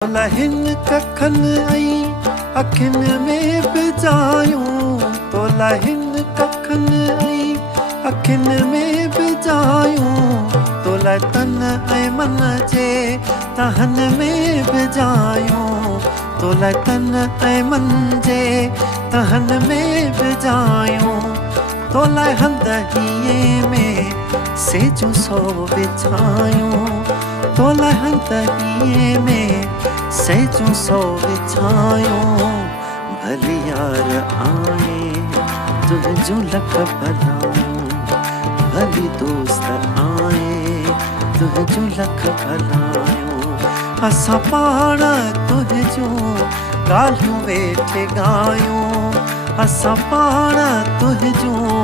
लहिन कखन आई अखिन में बिजायूं तो लहिन कखन आई अखिन में बिजायूं तो तन ऐं मन जे तहन में बिजायूं तो तन ऐं मन जे तहन में बिजायूं तो हंदहीअ में सेजूं सो विछायूं तो हंदहीअ में सेजूं सो विछायूं भली यार आए तुझूं लख भलायूं भली दोस्त आए तुझूं लख भलायूं असां पाण तुझूं ॻाल्हियूं वेठे ॻायूं असां पाण तुझूं